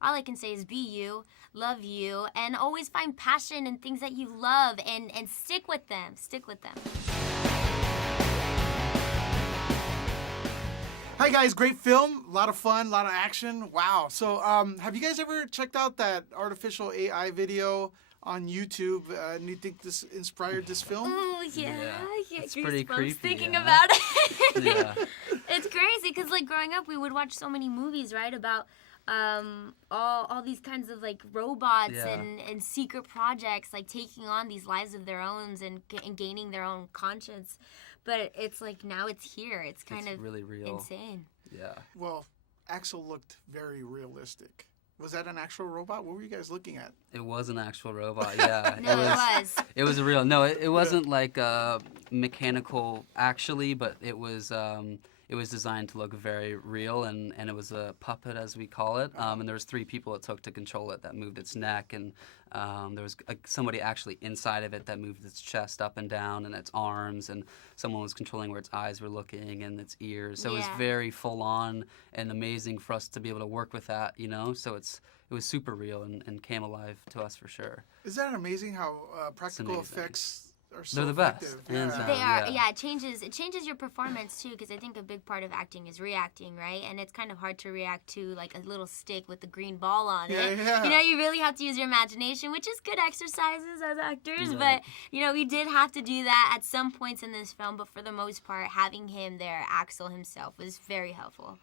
all I can say is be you, love you, and always find passion in things that you love and stick with them. Stick with them. Hi guys, great film, a lot of fun, a lot of action. Wow. So have you guys ever checked out that artificial AI video on YouTube? And you think this inspired this film? Oh, yeah. It's pretty Goosebumps creepy, thinking yeah. about it. Yeah. It's crazy because, like, growing up, we would watch so many movies, right, about all these kinds of, like, robots Yeah. and secret projects, like, taking on these lives of their own and gaining their own conscience. But it's like now it's here. It's kind of really real. insane. Yeah. Well, A.X.L looked very realistic. Was that an actual robot? What were you guys looking at? It was an actual robot, yeah. No, it was. It was real. No, it wasn't like mechanical actually, but it was designed to look very real, and it was a puppet, as we call it. And there was 3 people it took to control it that moved its neck, and there was somebody actually inside of it that moved its chest up and down and its arms, and someone was controlling where its eyes were looking and its ears. So it was very full on and amazing for us to be able to work with that, you know. So it was super real and came alive to us for sure. Is that amazing how practical effects are so They're the best. effective? Hands down. They are, yeah. it changes your performance too, because I think a big part of acting is reacting, right? And it's kind of hard to react to like a little stick with the green ball on it. Yeah. You know, you really have to use your imagination, which is good exercises as actors. Right. But you know, we did have to do that at some points in this film. But for the most part, having him there, A.X.L himself, was very helpful.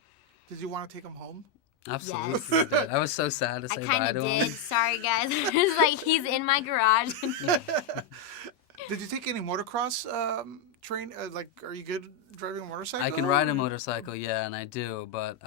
Did you want to take him home? Absolutely. Yes. I did. I was so sad to say I bye kind to of him. did. Sorry, guys. It's like he's in my garage. Did you take any motocross train? Like, are you good driving a motorcycle? I can ride a motorcycle, yeah, and I do, but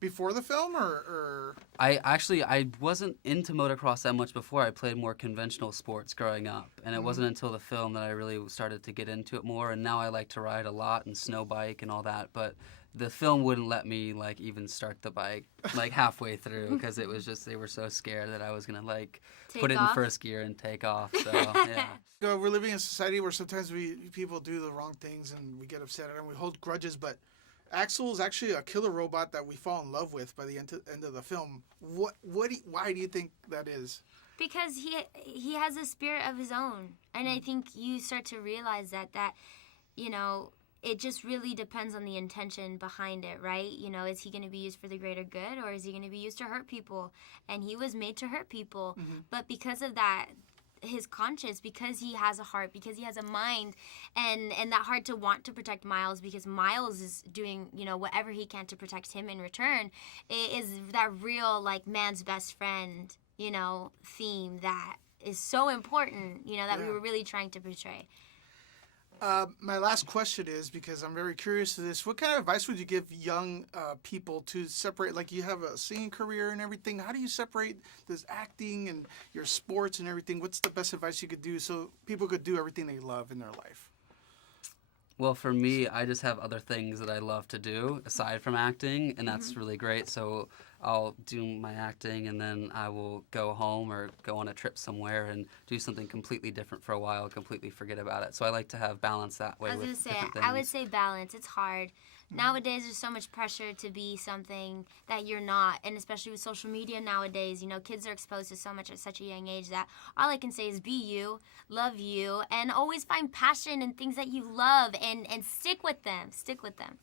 Before the film, or I wasn't into motocross that much before. I played more conventional sports growing up, and it wasn't until the film that I really started to get into it more. And now I like to ride a lot and snow bike and all that, but the film wouldn't let me like even start the bike like halfway through because it was just they were so scared that I was gonna like put it in first gear and take off. So yeah. So we're living in a society where sometimes people do the wrong things and we get upset and we hold grudges, but A.X.L is actually a killer robot that we fall in love with by the end of the film. Why do you think that is? Because he has a spirit of his own, and I think you start to realize that you know, it just really depends on the intention behind it, right? You know, is he going to be used for the greater good, or is he going to be used to hurt people? And he was made to hurt people, but because of that, his conscience, because he has a heart, because he has a mind, and that heart to want to protect Miles, because Miles is doing, you know, whatever he can to protect him in return, it is that real, like, man's best friend, you know, theme that is so important, you know, that we were really trying to portray. My last question is, because I'm very curious to this, what kind of advice would you give young people to separate, like you have a singing career and everything, how do you separate this acting and your sports and everything? What's the best advice you could do so people could do everything they love in their life? Well, for me, I just have other things that I love to do aside from acting, and that's really great. So I'll do my acting, and then I will go home or go on a trip somewhere and do something completely different for a while, completely forget about it. So I like to have balance that way. I was with going to say, different things. I would say balance. It's hard. Nowadays, there's so much pressure to be something that you're not, and especially with social media nowadays, you know, kids are exposed to so much at such a young age that all I can say is be you, love you, and always find passion in things that you love and stick with them. Stick with them.